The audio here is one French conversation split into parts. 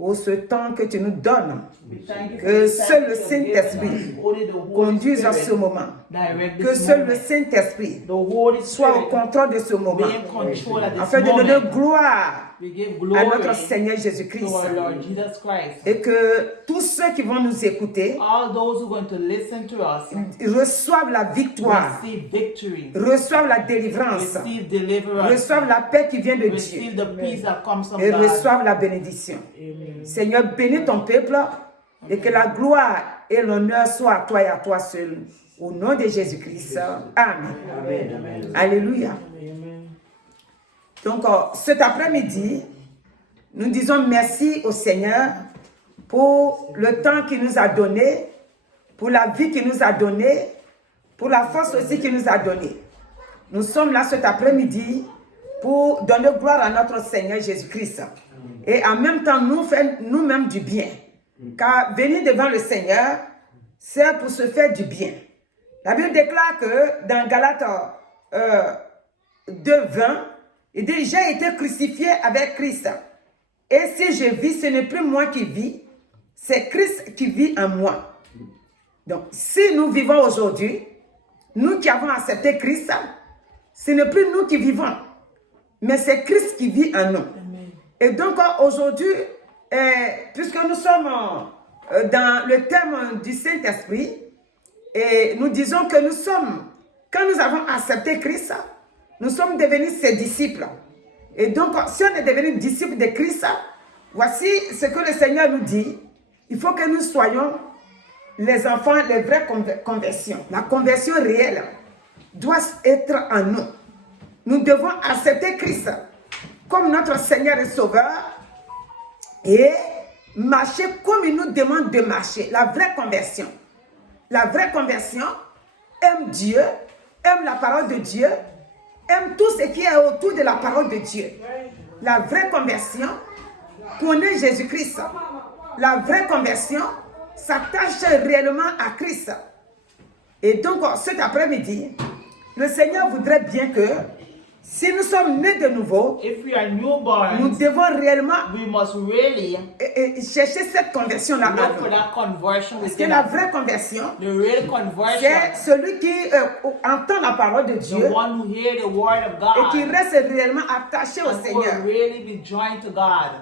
pour ce temps que tu nous donnes. Que seul le Saint-Esprit conduise en ce moment. Que seul le Saint-Esprit soit au contrôle de ce moment. Afin de donner gloire à notre Seigneur Jésus-Christ. Et que tous ceux qui vont nous écouter reçoivent la victoire, reçoivent la délivrance, reçoivent la paix qui vient de Dieu et reçoivent la bénédiction. Seigneur, bénis ton peuple et que la gloire et l'honneur soient à toi et à toi seul. Au nom de Jésus-Christ. Amen. Alléluia. Donc, cet après-midi, nous disons merci au Seigneur pour le temps qu'il nous a donné, pour la vie qu'il nous a donnée, pour la force aussi qu'il nous a donnée. Nous sommes là cet après-midi pour donner gloire à notre Seigneur Jésus-Christ. Et en même temps, nous faire nous-mêmes du bien. Car venir devant le Seigneur, c'est pour se faire du bien. La Bible déclare que dans Galates 2:20, il dit, j'ai été crucifié avec Christ. Et si je vis, ce n'est plus moi qui vis, c'est Christ qui vit en moi. Donc, si nous vivons aujourd'hui, nous qui avons accepté Christ, ce n'est plus nous qui vivons, mais c'est Christ qui vit en nous. Amen. Et donc, aujourd'hui, puisque nous sommes dans le thème du Saint-Esprit, et nous disons que nous sommes, quand nous avons accepté Christ, nous sommes devenus ses disciples. Et donc, si on est devenu disciples de Christ, voici ce que le Seigneur nous dit. Il faut que nous soyons les enfants, les vraies conversions. La conversion réelle doit être en nous. Nous devons accepter Christ comme notre Seigneur et Sauveur et marcher comme il nous demande de marcher. La vraie conversion. La vraie conversion aime Dieu, aime la parole de Dieu, aime tout ce qui est autour de la parole de Dieu. La vraie conversion connaît Jésus-Christ. La vraie conversion s'attache réellement à Christ. Et donc, cet après-midi, le Seigneur voudrait bien que, si nous sommes nés de nouveau, nous devons réellement chercher cette conversion-là. Parce que la vraie conversion, c'est celui qui entend la parole de Dieu et qui reste réellement attaché au Seigneur.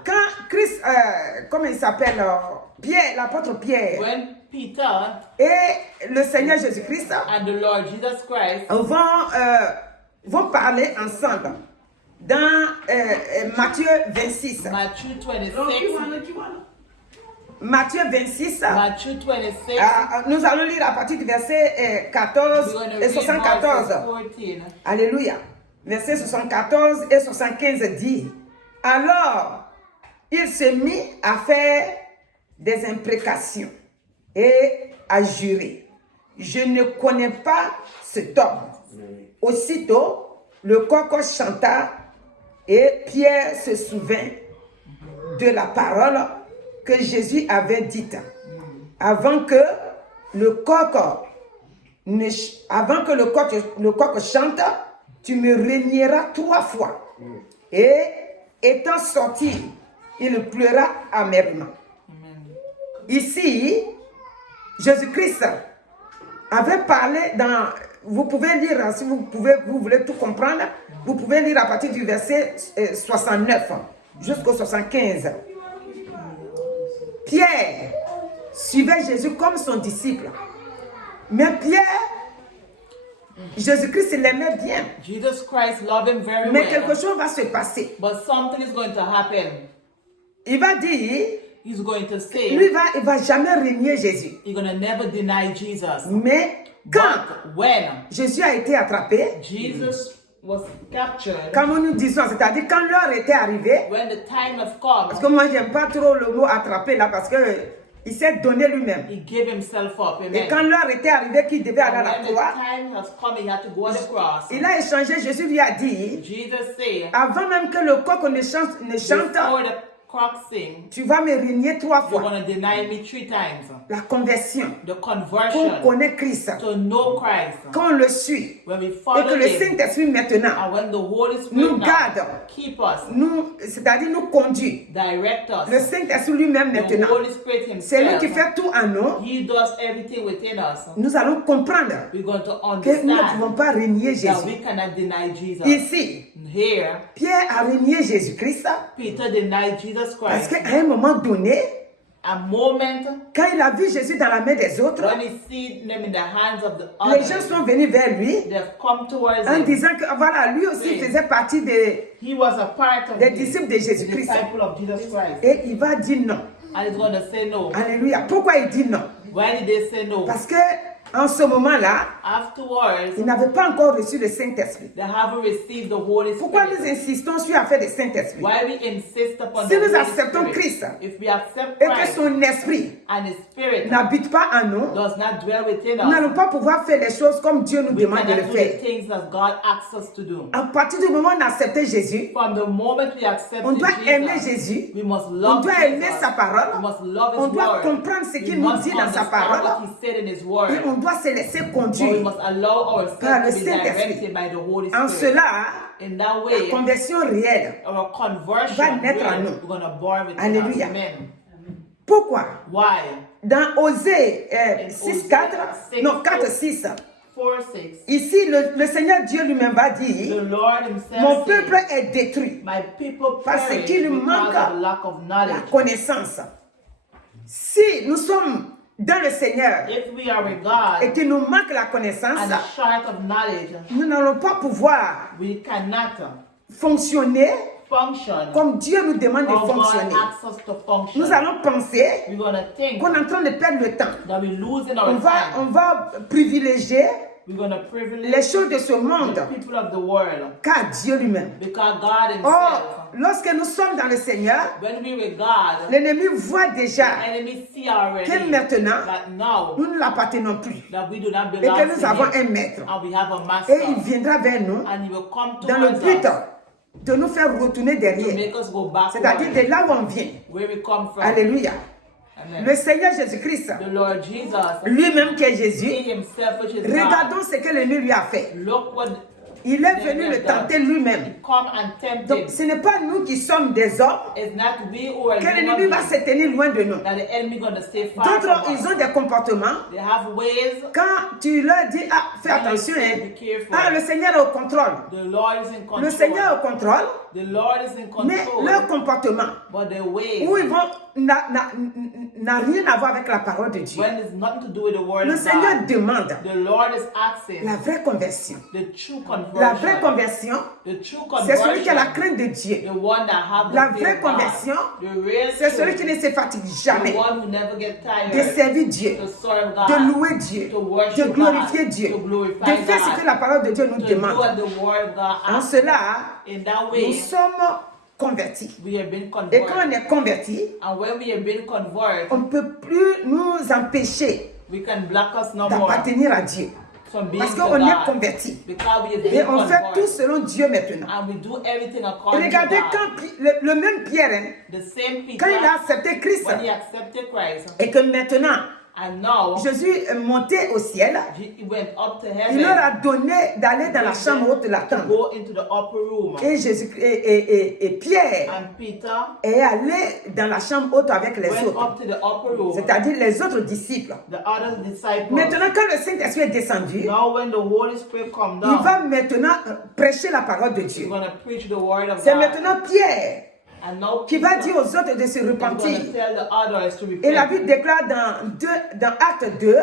Quand Christ, comment il s'appelle, Pierre, l'apôtre Pierre, et le Seigneur Jésus-Christ vont parler ensemble dans Matthieu 26. Matthieu 26. Nous allons lire à partir du verset 14 et 74. Alléluia. Verset 74 et 75 dit, alors il se mit à faire des imprécations et à jurer, je ne connais pas cet homme. Aussitôt, le coq chanta et Pierre se souvint de la parole que Jésus avait dite. Avant que le coq chante, tu me régneras 3 fois. Et étant sorti, il pleura amèrement. Ici, Jésus-Christ avait parlé dans... Vous pouvez lire, si vous voulez tout comprendre, vous pouvez lire à partir du verset 69 jusqu'au 75. Pierre suivait Jésus comme son disciple. Mais Pierre, Jésus-Christ l'aimait bien. Jesus Christ loved him very Mais well. quelque chose va se passer. But something is going to happen. Il va dire, He's going to say, lui il va jamais renier Jésus. he's going to never deny Jesus. Mais quand But when Jésus a été attrapé, Jesus was captured, comme nous disons, c'est-à-dire quand l'heure était arrivée, when the time has come, parce que moi j'aime pas trop le mot attraper là, parce que il s'est donné lui-même. he gave himself up. Amen. Et quand l'heure était arrivée qu'il devait aller à la When the croix, time has come, he had to go on the cross. il a échangé, Jésus lui a dit, Jesus said, avant même que le coq ne chante, before crossing, tu vas me renier 3 you're fois. going to deny me 3 times. La conversion, The qu'on conversion connaît Christ, to know Christ. qu'on le suit, When we et follow que le Him, Saint-Esprit maintenant and when the Holy Spirit nous now garde, keep us, c'est-à-dire nous conduit. direct Le us, Saint-Esprit lui-même the maintenant, Holy Spirit c'est lui qui Himself, fait tout en nous. He does everything within us. Nous allons comprendre We're going to que nous ne pouvons understand pas renier that Jésus. we cannot deny Jesus. Ici, Here, Pierre a renié Jésus-Christ Peter denied Jesus parce Christ. qu'à un moment donné, A moment quand il a vu Jésus dans la main des autres, when he see them in the hands of the les gens others, sont venus vers lui they've come towards en him. disant que voilà, lui aussi Oui. faisait partie des He was a part of des the disciples de Jésus-Christ. disciple of Jesus Christ. Et il va dire non. And he's going to say no. Alléluia. Pourquoi il dit non? Why did they say no? Parce que en ce moment-là, Afterwards, il n'avait pas encore reçu le Saint-Esprit. they haven't received the Holy Pourquoi nous Spirit. insistons sur l'affaire du Saint-Esprit? Why we insist upon Si the nous Holy acceptons Spirit? Christ If we accept et que Christ son esprit and His Spirit n'habite pas en nous, does not dwell within nous n'allons us, pas pouvoir faire les choses comme Dieu nous we demande de le cannot do the faire. things that God asks us to do. À partir du moment où on a accepté Jésus, From the moment we accept on doit aimer Jesus, Jésus, we must on love doit aimer Jesus. sa We parole, must love His on doit word. comprendre ce We qu'il nous must dit dans sa understand parole what He said in His et word. on doit se laisser But we conduire. must allow Par ourselves le to be Saint-Esprit. directed by the Holy En Spirit. cela, In that la way, conversion réelle our conversion va naître en will, nous. we're going to born within Alléluia. us. Amen. Pourquoi? Why? Dans Osée In 6, 4, Osée non 4, 6, 4:6. ici le Seigneur Dieu lui-même va The dire, Lord Himself mon said, peuple est détruit, my people parce perish qu'il because manque of lack of la knowledge. connaissance. Si nous sommes dans le Seigneur If we are with et God qu'il nous manque la connaissance, and short of knowledge, nous n'allons pas pouvoir we cannot fonctionner function comme Dieu nous demande de how God fonctionner. asks us to function. Nous allons penser We're going to think qu'on est en train de perdre le temps. that we're losing On our time. va privilégier We're going to privilege les choses de ce monde the people of the world qu'à Dieu lui-même. because God Himself, Or, lorsque nous sommes dans le Seigneur, when we're with God, l'ennemi voit the déjà enemy see already que maintenant, that now nous ne l'appartenons plus that we do not et belong que nous to avons Him un maître. and we have a Et il master viendra vers nous and He will come dans le towards but us de nous faire retourner to derrière. make us go back C'est-à-dire de là où on vient. where we come from. Alléluia. Amen. Le Seigneur Jésus-Christ, The Lord Jesus, lui-même qui est He Jésus, Himself which is God. regardons ce que l'ennemi lui a fait. Look what Il est venu le tenter lui-même. He come and tempt Donc him. ce n'est pas nous qui sommes des hommes It's not we who are que human l'ennemi va beings se tenir loin de nous. that the enemy gonna stay far D'autres, from ils us. ont des comportements. They have ways. Quand tu leur dis, ah, fais When you attention, say, hein. be careful. Ah, le Seigneur est au contrôle. The Lord is in control. Le Seigneur est au contrôle, The Lord is in mais control. leur comportement, But the ways où ils vont, n'a rien à voir avec la parole de Dieu. when it's nothing to do with the word Le of Seigneur God. demande The Lord is asking la vraie conversion. the true La vraie conversion. conversion, The true c'est celui qui a la conversion. crainte de Dieu. The one that have the La fear vraie of God. conversion, The real c'est celui truth. qui ne se fatigue The jamais one who never get de tired. servir Dieu, To serve God. de louer Dieu, To worship de glorifier God, Dieu, to glorify de faire ce God, que la parole de Dieu nous To do demande. what the word of God En asks. cela, In that nous way, sommes convertis. we have been Et quand on converted. est converti, And when we have been converted, on ne peut plus nous empêcher we can block us no more d'appartenir à Dieu. from being Parce to qu'on est God. converti. Because we have Et been on fait tout converted. selon Dieu maintenant. And we do everything Et according to regardez God. quand le même Pierre, hein, The same Peter, quand il a accepté Christ, when he accepted Christ, et que maintenant and now Jésus est monté au ciel, he went up to il leur heaven a donné d'aller dans la chambre haute de la to tente. go into the upper room. Et, et Pierre And Peter est allé dans la chambre haute avec les went autres, up to the upper room, c'est-à-dire les autres disciples. the other disciples. Maintenant, quand le Saint-Esprit est descendu, Now when the Holy Spirit come il down, va maintenant prêcher la parole de he's Dieu. going to preach the word of C'est God. maintenant Pierre And now qui va Peter dire aux autres de se is going repentir. to tell the others to Et la repent. Bible déclare dans Acte 2,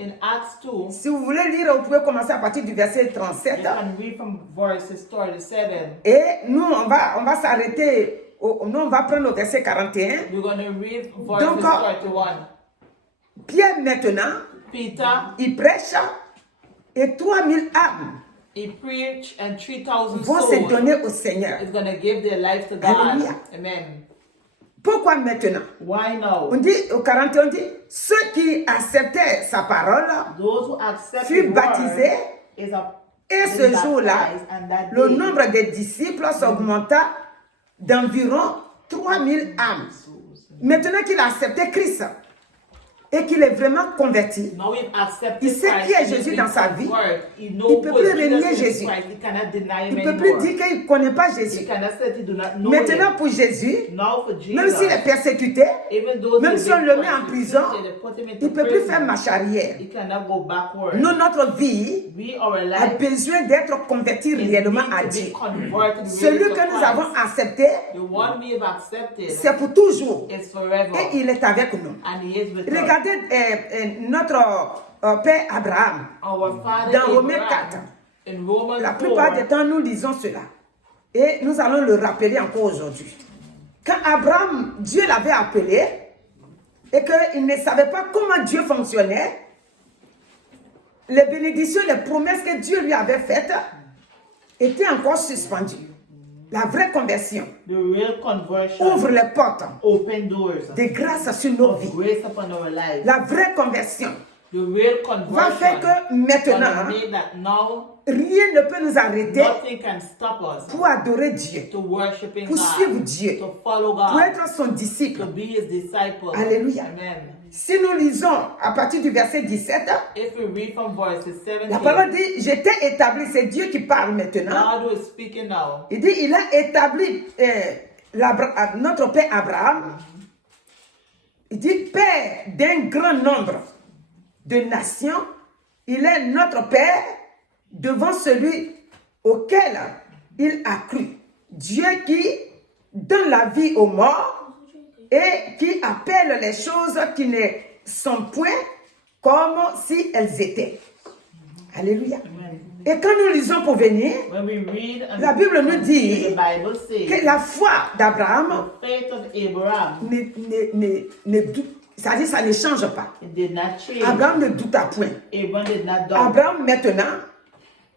In Acts 2, si vous voulez lire, vous pouvez commencer à partir du verset 37. you can read from verses 37. Et nous, on va s'arrêter, nous, on va prendre le verset 41. We're going to read Donc, verses 31. Pierre, maintenant, Peter, il prêche et 3000 âmes he preached and 3,000 vont se souls donner au Seigneur. is going to give their life to God. Alléluia. Amen. Pourquoi maintenant? Why now? On dit, au 41, on dit, ceux qui acceptaient sa parole Those who accept furent the baptisés, word is a et is ce jour-là, baptized, and that le day, nombre des disciples s'augmenta d'environ 3000 âmes. Maintenant qu'il a accepté Christ et qu'il est vraiment converti, Now we've accepted il sait qui est Christ, Jésus he's dans been sa vie. converted. He Il knows ne peut who plus Jesus renier is Jésus. Christ. He cannot deny Il him ne peut plus anymore. dire qu'il ne connaît pas He Jésus. cannot say he do not know Maintenant, him. pour Jésus, Now for Jesus, même s'il est persécuté, even though même they've si on been le met en prison, persecuted, they put him into il ne peut plus prison, faire marche arrière. he cannot go backward. Nous, notre vie We, our a life, besoin d'être converti is réellement need à to Dieu. be converted Celui really to que nous Christ. avons accepté, The one we have accepted c'est pour toujours. is forever, Et il est avec nous. and he is with us. Regardez notre père Abraham. Our father Dans Romains Abraham, 4. in Romans La plupart 4, du temps, nous lisons cela. Et nous allons le rappeler encore aujourd'hui. Quand Abraham, Dieu l'avait appelé, et qu'il ne savait pas comment Dieu fonctionnait, les bénédictions, les promesses que Dieu lui avait faites étaient encore suspendues. La vraie conversion the real conversion ouvre les portes open doors de grâce sur nos of vies. grace upon our lives. La vraie conversion The real va faire conversion que maintenant, gonna make that now rien ne peut nous arrêter nothing can stop us pour adorer Dieu, to worshiping pour suivre God, Dieu, to follow pour God, être son to disciple. be His disciple. Alléluia. Amen. Si nous lisons à partir du verset 17, If we read from verses la parole 17, dit, j'étais établi, c'est Dieu qui parle maintenant. God who is speaking now, Il dit, il a établi notre père Abraham. Il dit, père d'un grand nombre de nations, il est notre père devant celui auquel il a cru. Dieu qui donne la vie aux morts et qui appelle les choses qui ne sont point comme si elles étaient. Alléluia. Et quand nous lisons pour venir, when we read and la Bible nous dit the Bible says que la foi d'Abraham the faith of Abraham, c'est-à-dire ça ne change pas. it did not change. Abraham ne douta point. Abraham did not doubt. Abraham maintenant,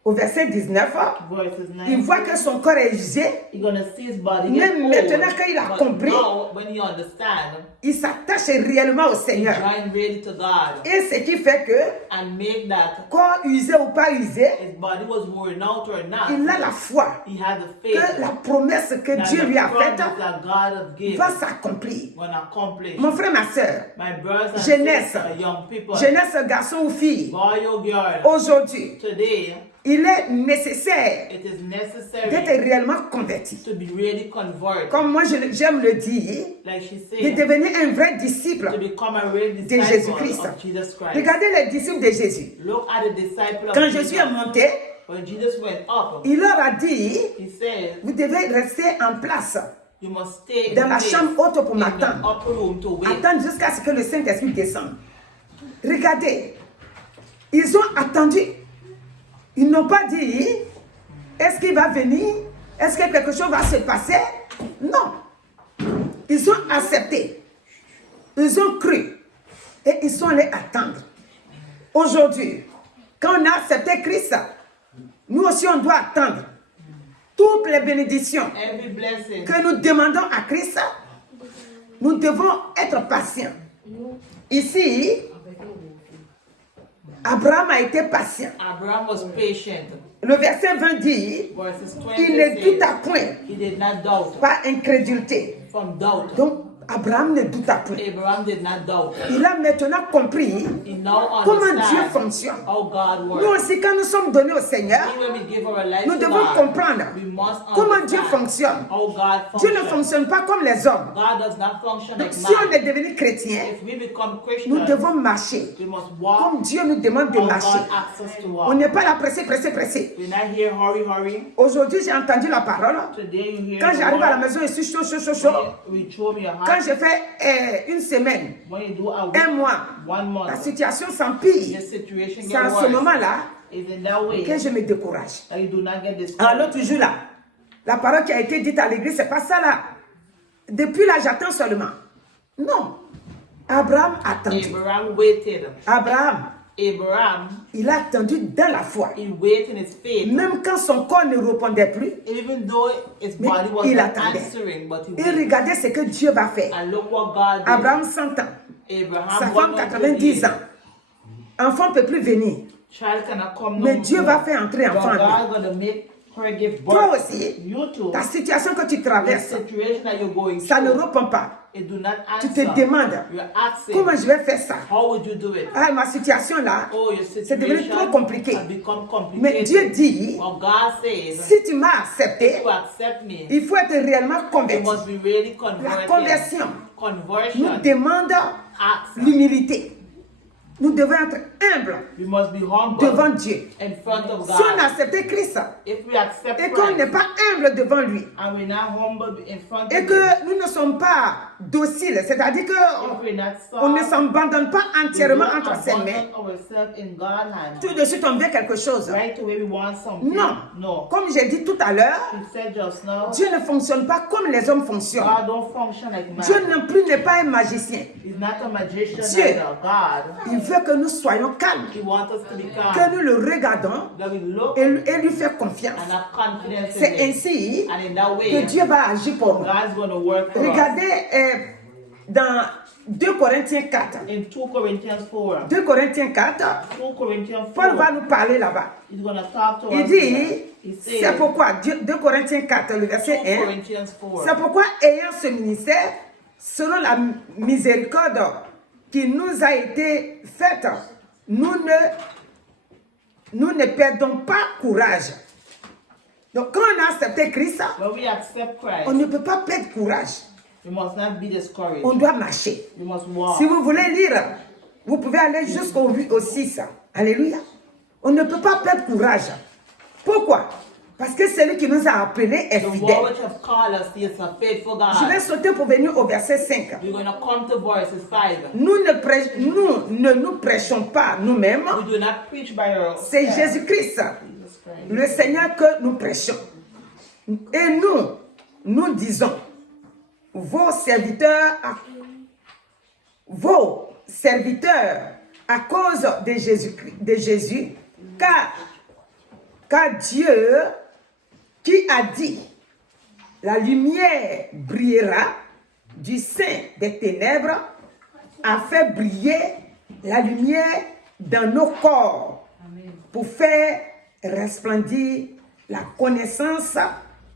au verset 19, Verses 9. il voit que son corps est usé. He's gonna see his body get Même old. maintenant quand il a But compris, now, when he understands, il s'attache réellement au he Seigneur. join really to God Et ce qui fait que, and make that corps usé ou pas usé, his body was worn out or not. il a la foi He had the que faith la promesse que that Dieu the lui a promise faite that God has given va s'accomplir. when accomplished. Mon frère, ma soeur, My brothers and jeunesse, sisters, young people, jeunesse, garçon ou fille, boy or girl, aujourd'hui, today il est nécessaire it is necessary d'être réellement converti. to be really converted. Comme moi j'aime le dire, Like she de said, devenir un vrai disciple to become a real de disciple Jésus-Christ. of Jesus Christ. Regardez les disciples de Jésus. Look at the disciple of Quand Jesus. Jésus est monté, When Jesus went up, il leur a dit, he said, vous devez rester en place you must stay dans in la place chambre haute pour in the m'attendre. upper room to wait. Attendre jusqu'à ce que le Saint-Esprit descende. Regardez, ils ont attendu. Ils n'ont pas dit, est-ce qu'il va venir? Est-ce que quelque chose va se passer? Non. Ils ont accepté. Ils ont cru. Et ils sont allés attendre. Aujourd'hui, quand on a accepté Christ, nous aussi on doit attendre. Toutes les bénédictions Every blessing que nous demandons à Christ, nous devons être patients. Ici, Abraham a été patient. Abraham was patient. Le verset 20 dit, Verses 20 il ne douta says, point, he did not doubt. pas incrédulité. From doubt, Donc, Abraham ne douta point. Abraham did not doubt. Il a maintenant compris He now comment Dieu understands fonctionne. how God Nous works. aussi, quand nous sommes donnés au Seigneur, When we give our life nous to devons God, comprendre we must comment Dieu understand fonctionne. how God Dieu ne functions. fonctionne pas comme les hommes. God does not function Donc, like si on man. est devenu chrétien, If we become nous Christians, devons marcher we must comme walk Dieu nous demande de how marcher. God asks us to On walk. n'est pas là pressé, pressé, pressé. We're not here hurry. Aujourd'hui, j'ai entendu la parole. Today you hear Quand the j'arrive à la word. maison, je suis chaud, chaud, chaud, chaud. We throw me a Quand heart. je fais une semaine, When you do a un week, mois, 1 month, la situation the s'empire. situation C'est gets en ce worse. moment-là It's in that way que je me décourage. that you do not get this. Alors, toujours là, la parole qui a été dite à l'église, c'est pas ça là. Depuis là, j'attends seulement. Non. Abraham a attendu. Abraham waited. Abraham, Abraham, il a attendu dans la foi. he waited in his faith. Même quand son corps ne répondait plus, Even though his mais body was il not attendait. answering, but he Et waited. regardez ce que Dieu va faire. And look what God did. Abraham 100 ans. Abraham, Sa femme 90 ans. Enfant ne peut plus venir. Child cannot come no Mais Dieu more. va faire entrer But enfant en lui. God gonna make her give Toi birth. aussi, You too. ta situation que tu The traverses, situation that you're going ça ne through, répond pas. it do not Tu answer. te demandes, You're asking, comment je vais faire ça? how would you do it? Ah, ma situation là, Oh, your c'est devenu trop situation compliqué. has become complicated. Mais Dieu dit, Well, God says, si tu m'as accepté, to accept me, il faut être réellement you converti. must be really La converted. conversion nous Conversion demande asks, l'humilité. Nous devons être humbles we must be humble devant Dieu. in front of Si on a God. accepté Christ If we accept et qu'on n'est Christ pas humble devant lui and we're not humble in front et of Him, que nous ne sommes pas dociles, c'est-à-dire if qu'on we're not on ne soft, s'abandonne pas we entièrement don't entre ses mains, abandon ourselves in God's hand. tout de suite on veut quelque chose. Right away we want something. Non. No. Comme j'ai dit tout à l'heure, He said just now, Dieu ne fonctionne pas comme les hommes fonctionnent. God don't function like man. Dieu non plus n'est pas un magicien. He's not a magician Dieu. like a God. Il veut que nous soyons calmes, He wants us to be que calm. nous le regardons That we look et lui faire confiance. and have confidence in C'est Him. ainsi And in that que way, Dieu va agir pour nous. God's going to work for us. Regardez dans 2 Corinthiens 4. In 2 Corinthians 4, 2 Corinthiens 4, 2 Corinthians Paul va 4, nous parler là-bas. He's going to talk to Il us. dit, He c'est says, pourquoi, 2 Corinthiens 4, le verset 2 1, Corinthians 4, c'est pourquoi ayant ce ministère, selon la miséricorde qui nous a été faite, nous ne perdons pas courage. Donc quand on a accepté Christ, when we accept Christ, on ne peut pas perdre courage. we must not be discouraged. On doit marcher. We must walk. Si vous voulez lire, vous pouvez aller jusqu'au 6. Alléluia. On ne peut pas perdre courage. Pourquoi? Parce que celui qui nous a appelés est The fidèle. one which has called us, He is a faithful Je vais God. sauter pour venir au verset 5. We're going to come to verses 5. Nous ne nous prêchons pas nous-mêmes. We do not preach by ourselves. C'est Jésus-Christ, Jesus Christ. le Seigneur, que nous prêchons. Et nous disons, vos serviteurs, à cause de Jésus, car Dieu, qui a dit, la lumière brillera du sein des ténèbres, a fait briller la lumière dans nos corps pour faire resplendir la connaissance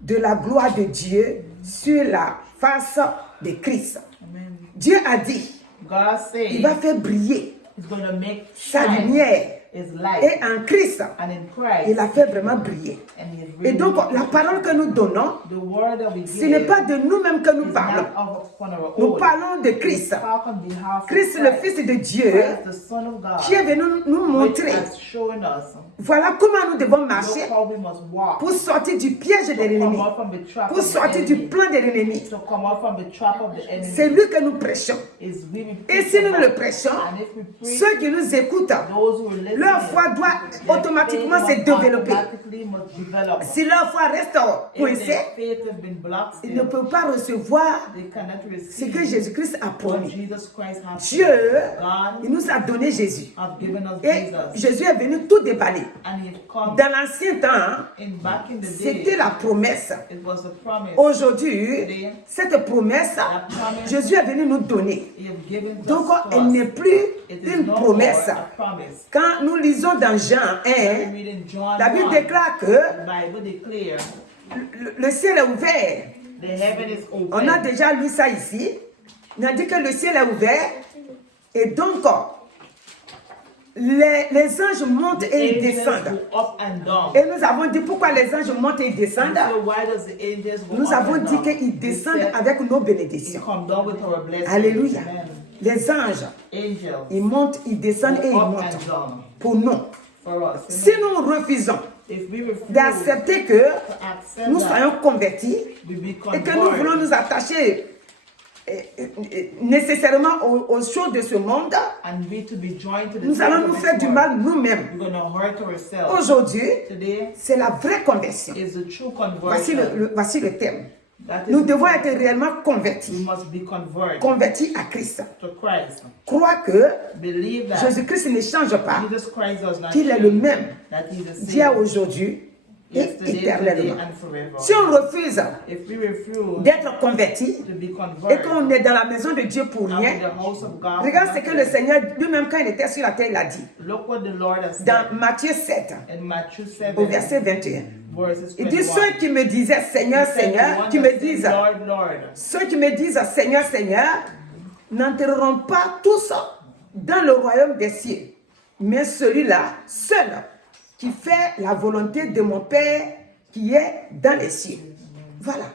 de la gloire de Dieu sur la face de Christ. Amen. Dieu a dit, God says il va faire briller He's going to make sa shine lumière. His light. Et en Christ, And in Christ, il a fait vraiment briller. and He is Et really donc, la parole que nous donnons, the word that we ce n'est give pas de nous-mêmes que nous is parlons. not upon our Nous own. parlons de We Christ. talk on behalf of Christ, le Christ. Fils de Dieu, Christ, the Son of God, qui est venu nous which montrer, has shown us voilà comment nous devons marcher look how we must walk pour sortir du piège de to come l'ennemi, out from the trap pour of the sortir du enemy. plan de l'ennemi. To come out from the trap of the enemy. C'est lui que nous prêchons. Is we be Et si nous preaching le about. prêchons, And if we preach, ceux qui nous écoutent, those who are listening, leur foi doit their automatiquement faith se must développer. automatically must develop. Si leur foi reste If coincée, their faith has been blocked, ils ne still, peuvent pas recevoir they cannot ce receive que Jésus-Christ a what promis. Jesus Christ has Dieu, God il nous a donné Jésus. have given us Et Jesus. Jésus est venu tout déballer. And He come Dans l'ancien temps, back in the c'était day. la promesse. It was a promise. Aujourd'hui, cette promesse, Jésus est venu nous donner. He have given Donc, us to elle us. n'est plus It is une no promesse. more a promise. Quand nous lisons dans Jean We 1, read in John la Bible 1, déclare que the Bible declares le ciel est ouvert. the heaven is open. On a déjà lu ça ici. On a dit que le ciel est ouvert. Et donc, les anges montent et ils Angels descendent. go up and down. Et nous avons dit pourquoi les anges montent et ils descendent. So why does the angels go Nous up avons and dit down? qu'ils They descendent said, avec nos They bénédictions. come down with our blessings. Alléluia. Amen. Les anges, Angels ils montent, ils descendent et ils go up montent and down pour nous. for us. Si Amen. nous refusons If we refuse d'accepter que to accept nous that, soyons convertis we be et que nous voulons converted nous attacher nécessairement aux choses de ce monde, and we to be joined to the nous allons things nous of faire this du world. mal nous-mêmes. We're going to hurt ourselves. Aujourd'hui, Today c'est la vraie conversion. is the true Voici conversion. voici le thème. That is Nous the devons truth. être réellement We convertis. must be converted Convertis à Christ. to Christ. Crois que Believe that Jésus-Christ ne change pas, Jesus Christ does not qu'il est change, le même that He is the d'hier same aujourd'hui et yesterday, today, éternellement. and forever. Si on refuse If we refuse d'être converti to be et converted qu'on est dans la maison de Dieu pour and in rien, the house of God, regarde ce que le Seigneur lui-même, quand il était sur la terre, il a dit. look what the Lord has said Dans Matthieu 7, in Matthew 7, au verset 21. verses Il dit 21. ceux qui me disaient Seigneur, He said, "The Seigneur, one qui that me said, disent, Lord, Lord, ceux qui me disent Seigneur, Seigneur, n'entreront pas tous dans le royaume des cieux, mais celui-là, seul, qui fait la volonté de mon Père qui est dans les cieux. Voilà.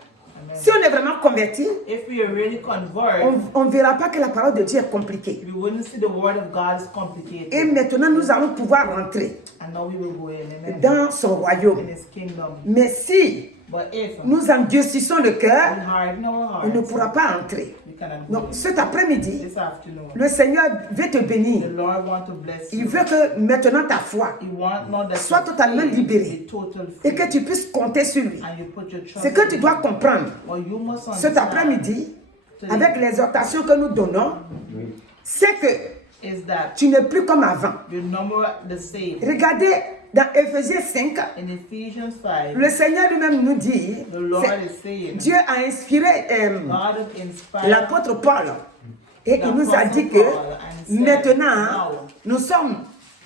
Si on est vraiment converti, if we are really converted, on ne verra pas que la parole de Dieu est compliquée. we wouldn't see the word of God is complicated. Et maintenant, nous allons pouvoir rentrer And now we will go in, amen, dans son royaume. in His kingdom. Mais si But if nous endurcissons le we cœur, harden our on ne hearts, pourra pas entrer. we cannot go Donc, in. cet après-midi, This afternoon, le Seigneur veut te the bénir. Lord wants to bless Il you. veut que maintenant ta foi He wants not that soit your totalement faith libérée be total et free, que tu puisses compter sur lui. and you put your trust Ce que tu in dois Him. comprendre But you must cet understand après-midi, avec l'exhortation que nous donnons, c'est que is that tu n'es plus comme avant. you're no more the same. Regardez dans Éphésiens 5, In Ephesians 5, le Seigneur lui-même nous dit, the Lord c'est- is saying, Dieu a inspiré God has inspired l'apôtre Paul et il nous a dit que maintenant, nous sommes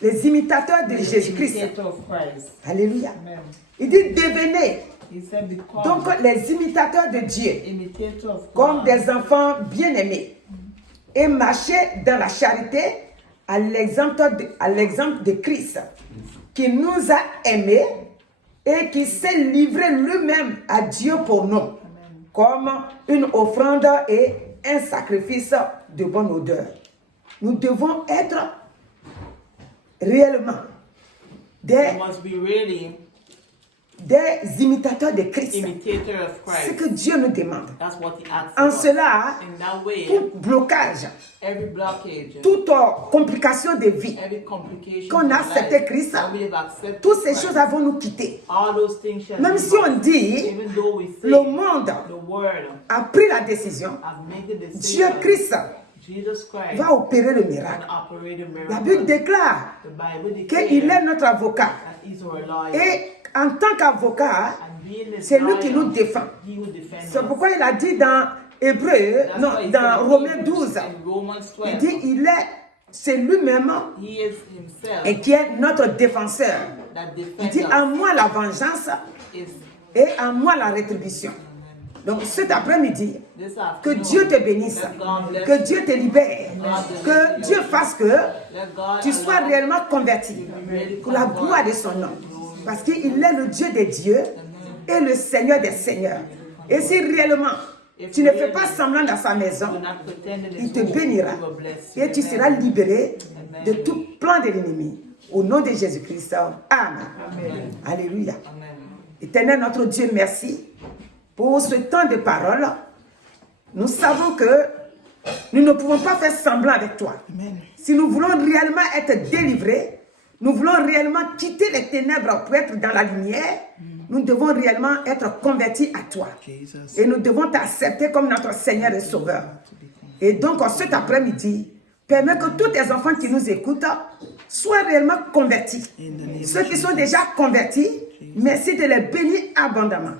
les imitateurs de the Jésus-Christ. imitator of Christ. Alléluia. Amen. Il dit devenez He said, become donc les imitateurs de Dieu imitator of comme God, des enfants bien-aimés et marchez dans la charité à l'exemple de Christ qui nous a aimés et qui s'est livré lui-même à Dieu pour nous comme une offrande et un sacrifice de bonne odeur. Nous devons être réellement we des must be really imitateurs de Christ. imitator of C'est Christ. que Dieu nous demande. That's what He asks En of us. cela, In that way, tout blocage, every blockage, toute complication de vie, every complication qu'on a of accepté life, Christ, that we have accepted toutes ces Christ, choses vont nous quitter. all those things shall Même leave si on us. dit, Even though we say le monde the world a pris la décision, have made the Dieu decision, Christ Jesus Christ va opérer le can miracle. operate a La Bible miracle. déclare The Bible qu'il declares est notre avocat. that He's our lawyer. Et en tant qu'avocat, And being a c'est lui qui lawyer, nous défend. He will defend C'est us. pourquoi il a dit dans Hébreu, That's non, why he dans said in Romains Hebrews, 12, in Romans il 12, dit c'est lui-même He is Himself et qui est notre défenseur. that Il defends dit us. à moi la vengeance Is et à moi la rétribution. Donc cet après-midi, this que afternoon, Dieu te bénisse, let God bless que Dieu te libère, God que bless Dieu you. fasse que Let God tu sois allow réellement converti pour la gloire de son nom. Parce qu'il est le Dieu des dieux et le Seigneur des seigneurs. Et si réellement tu ne fais pas semblant dans sa maison, do not pretend in il His te home, bénira He will bless you. et tu Amen. seras libéré de tout plan de l'ennemi. Au nom de Jésus-Christ. Amen. Amen. Alléluia. Amen. Éternel notre Dieu, merci pour ce temps de parole. Nous savons que nous ne pouvons pas faire semblant avec toi. Si nous voulons réellement être délivrés, nous voulons réellement quitter les ténèbres pour être dans la lumière, nous devons réellement être convertis à toi. Et nous devons t'accepter comme notre Seigneur et Sauveur. Et donc, cet après-midi, permets que tous tes enfants qui nous écoutent soient réellement convertis. Ceux qui sont déjà convertis, merci de les bénir abondamment.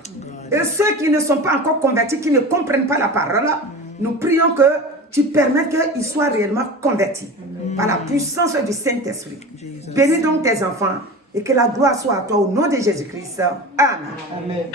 Et ceux qui ne sont pas encore convertis, qui ne comprennent pas la parole, nous prions que tu permettes qu'ils soient réellement convertis par la puissance du Saint-Esprit. Bénis donc tes enfants et que la gloire soit à toi au nom de Jésus-Christ. Amen. Amen.